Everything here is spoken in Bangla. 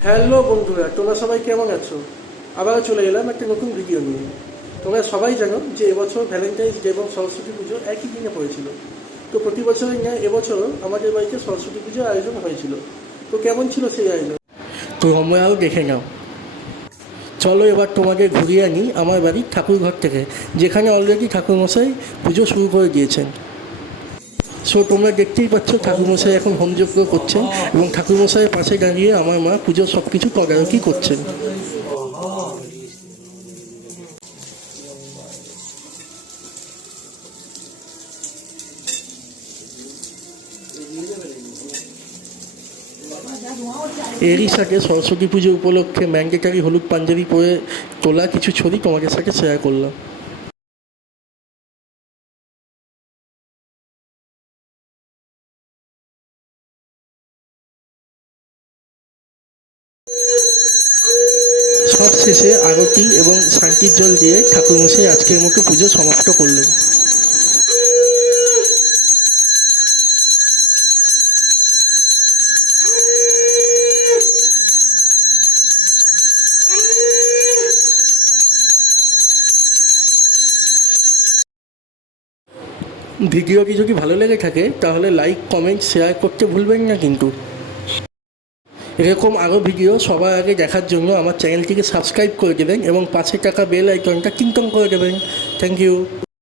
হ্যালো বন্ধুরা, তোমরা সবাই কেমন আছো? আবার চলে এলাম একটা নতুন ভিডিও নিয়ে। তোমরা সবাই জানো যে এবছর ভ্যালেন্টাইন্স ডে এবং সরস্বতী পুজো একই দিনে পড়েছিল তো প্রতি বছরের ন্যায় এবছরও আমাদের বাড়িতে সরস্বতী পুজোর আয়োজন হয়েছিল। তো কেমন ছিল সেই আয়োজন? তো আমরাও দেখে নাও। চলো এবার তোমাকে ঘুরিয়ে আনি আমার বাড়ির ঠাকুরঘর থেকে, যেখানে অলরেডি ঠাকুরমশাই পুজো শুরু করে দিয়েছেন। সো তোমরা দেখতেই পাচ্ছ ঠাকুরমশাই এখন হোমযজ্ঞ করছেন এবং ঠাকুরমশাইয়ের পাশে দাঁড়িয়ে আমার মা পুজোর সব কিছু তদারকি করছেন। এরই সাথে সরস্বতী পুজো উপলক্ষে ম্যান্ডেটারি হলুদ পাঞ্জাবি পরে তোলা কিছু ছবি তোমাদের সাথে শেয়ার করলাম। সব শেষে আরতি এবং শান্তির জল দিয়ে ঠাকুরমশাই আজকের মতো পুজো সমাপ্ত করলেন। ভিডিওটি যদি ভালো লেগে থাকে, তাহলে লাইক কমেন্ট শেয়ার করতে ভুলবেন না কিন্তু। এরকম আরও ভিডিও সবার আগে দেখার জন্য আমার চ্যানেলটিকে সাবস্ক্রাইব করে দেবেন এবং পাশে টাকা বেল আইকনটা কিনতন করে দেবেন। Thank you